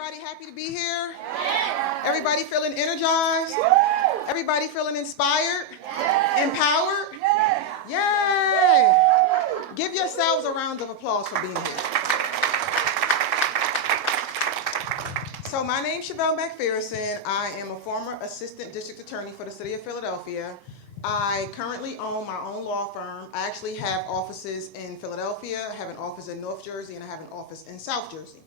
Everybody happy to be here? Yes. Everybody feeling energized? Yes. Everybody feeling inspired? Yes. Empowered? Yes. Yay! Give yourselves a round of applause for being here. So my name's Shevelle McPherson. I am a former assistant district attorney for the city of Philadelphia. I currently own my own law firm. I actually have offices in Philadelphia, I have an office in North Jersey, and I have an office in South Jersey.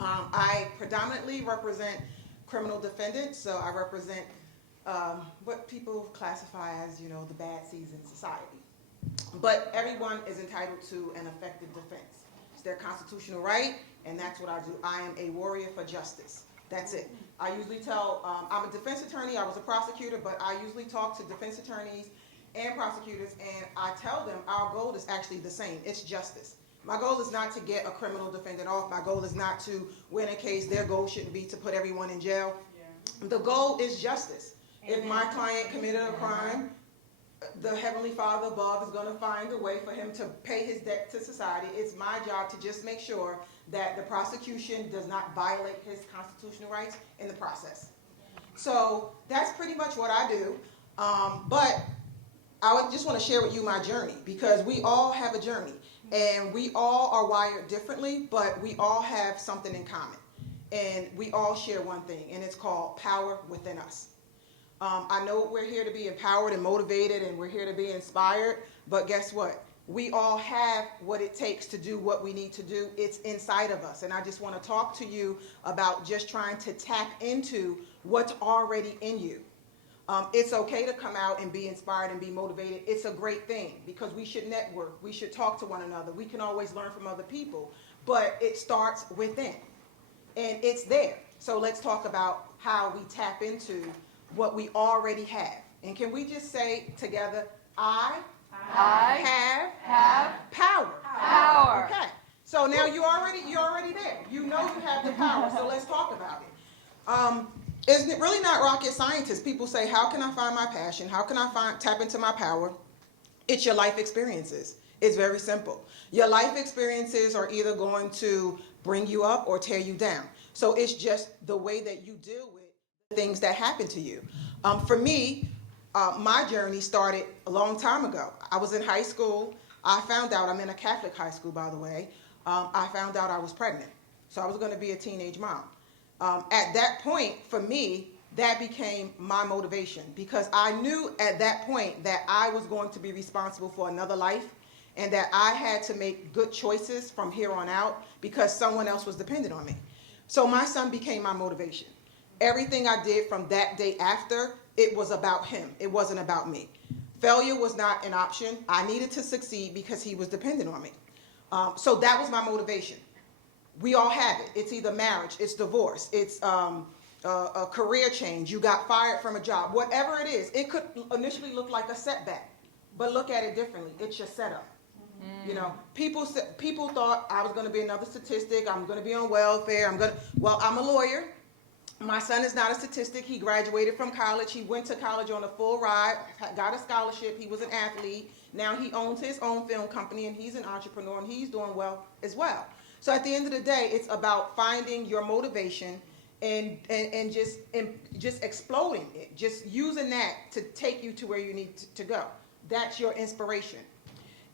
I predominantly represent criminal defendants, so I represent what people classify as, the bad seeds in society. But everyone is entitled to an effective defense. It's their constitutional right, and that's what I do. I am a warrior for justice. That's it. I usually tell, I'm a defense attorney, I was a prosecutor, but I usually talk to defense attorneys and prosecutors, and I tell them our goal is actually the same. It's justice. My goal is not to get a criminal defendant off. My goal is not to win a case. Their goal shouldn't be to put everyone in jail. Yeah. The goal is justice. Amen. If my client committed a crime, the Heavenly Father above is going to find a way for him to pay his debt to society. It's my job to just make sure that the prosecution does not violate his constitutional rights in the process. So that's pretty much what I do. But I would just want to share with you my journey, because we all have a journey. And we all are wired differently, but we all have something in common. And we all share one thing, and it's called power within us. I know we're here to be empowered and motivated, and we're here to be inspired, but guess what? We all have what it takes to do what we need to do. It's inside of us. And I just want to talk to you about just trying to tap into what's already in you. It's okay to come out and be inspired and be motivated. It's a great thing, because we should network. We should talk to one another. We can always learn from other people, but it starts within, and it's there. So let's talk about how we tap into what we already have. And can we just say together, I have power. Power. Okay. So now you're already there. You know you have the power. So let's talk about it. It's really not rocket science. People say, how can I find my passion? How can I tap into my power? It's your life experiences. It's very simple. Your life experiences are either going to bring you up or tear you down. So it's just the way that you deal with the things that happen to you. For me, my journey started a long time ago. I was in high school. I found out, I'm in a Catholic high school, by the way. I found out I was pregnant. So I was going to be a teenage mom. At that point, for me, that became my motivation, because I knew at that point that I was going to be responsible for another life, and that I had to make good choices from here on out, because someone else was dependent on me. So my son became my motivation. Everything I did from that day after, it was about him. It wasn't about me. Failure was not an option. I needed to succeed because he was dependent on me. So that was my motivation. We all have it. It's either marriage, it's divorce, it's a career change, you got fired from a job. Whatever it is, it could initially look like a setback, but look at it differently. It's your setup. People thought I was going to be another statistic. I'm going to be on welfare. Well, I'm a lawyer. My son is not a statistic. He graduated from college. He went to college on a full ride, got a scholarship. He was an athlete. Now he owns his own film company, and he's an entrepreneur, and he's doing well as well. So at the end of the day, it's about finding your motivation and just exploding it, just using that to take you to where you need to go. That's your inspiration.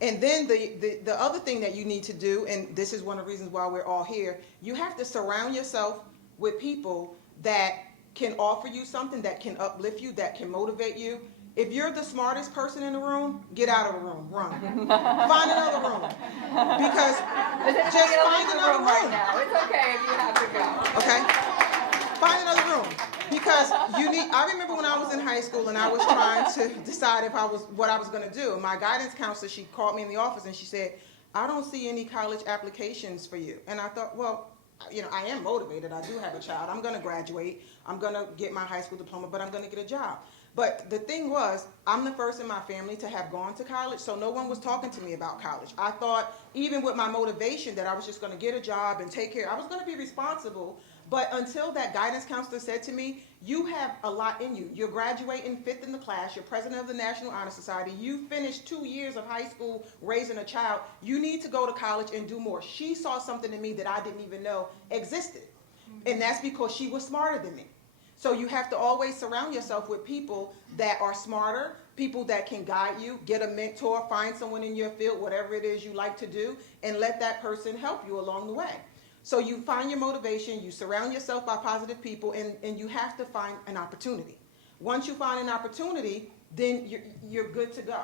And then the other thing that you need to do, and this is one of the reasons why we're all here, you have to surround yourself with people that can offer you something, that can uplift you, that can motivate you. If you're the smartest person in the room, get out of the room, run. Find another room. Because just find another room. Right now. It's okay if you have to go. Okay? Find another room. Because I remember when I was in high school and I was trying to decide what I was going to do. And my guidance counselor, she called me in the office and she said, I don't see any college applications for you. And I thought, well, I am motivated. I do have a child. I'm going to graduate. I'm going to get my high school diploma, but I'm going to get a job. But the thing was, I'm the first in my family to have gone to college, so no one was talking to me about college. I thought, even with my motivation, that I was just going to get a job and take care. I was going to be responsible, but until that guidance counselor said to me, you have a lot in you. You're graduating 5th in the class. You're president of the National Honor Society. You finished 2 years of high school raising a child. You need to go to college and do more. She saw something in me that I didn't even know existed. And that's because she was smarter than me. So you have to always surround yourself with people that are smarter, people that can guide you, get a mentor, find someone in your field, whatever it is you like to do, and let that person help you along the way. So you find your motivation, you surround yourself by positive people, and you have to find an opportunity. Once you find an opportunity, then you're good to go.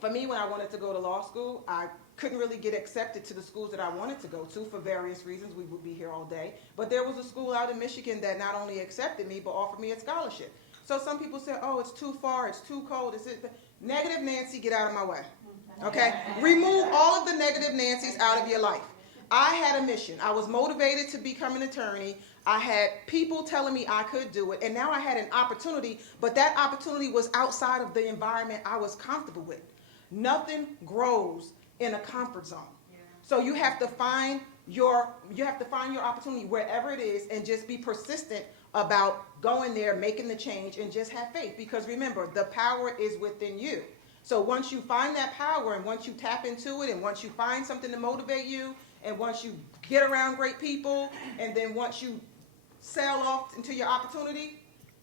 For me, when I wanted to go to law school, I couldn't really get accepted to the schools that I wanted to go to for various reasons. We would be here all day. But there was a school out in Michigan that not only accepted me, but offered me a scholarship. So some people say, oh, it's too far, it's too cold. Negative Nancy, get out of my way. Okay? Remove all of the negative Nancys out of your life. I had a mission. I was motivated to become an attorney. I had people telling me I could do it. And now I had an opportunity, but that opportunity was outside of the environment I was comfortable with. Nothing grows in a comfort zone. So you have to find your opportunity wherever it is, and just be persistent about going there, making the change, and just have faith. Because remember, the power is within you. So once you find that power, and once you tap into it, and once you find something to motivate you, and once you get around great people, and then once you sail off into your opportunity,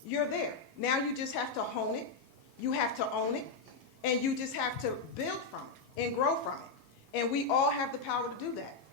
you're there. Now you just have to hone it. You have to own it. And you just have to build from it and grow from it. And we all have the power to do that.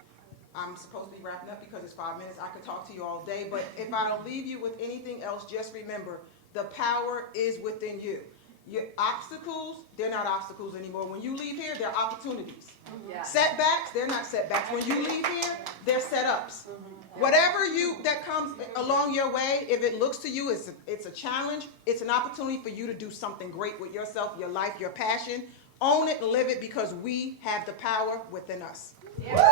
I'm supposed to be wrapping up because it's 5 minutes. I could talk to you all day. But if I don't leave you with anything else, just remember, the power is within you. Your obstacles, they're not obstacles anymore. When you leave here, they're opportunities. Yeah. Setbacks, they're not setbacks. When you leave here, they're setups. Whatever that comes along your way, if it looks to you it's a challenge, it's an opportunity for you to do something great with yourself, your life, your passion. Own it and live it, because we have the power within us. Yeah.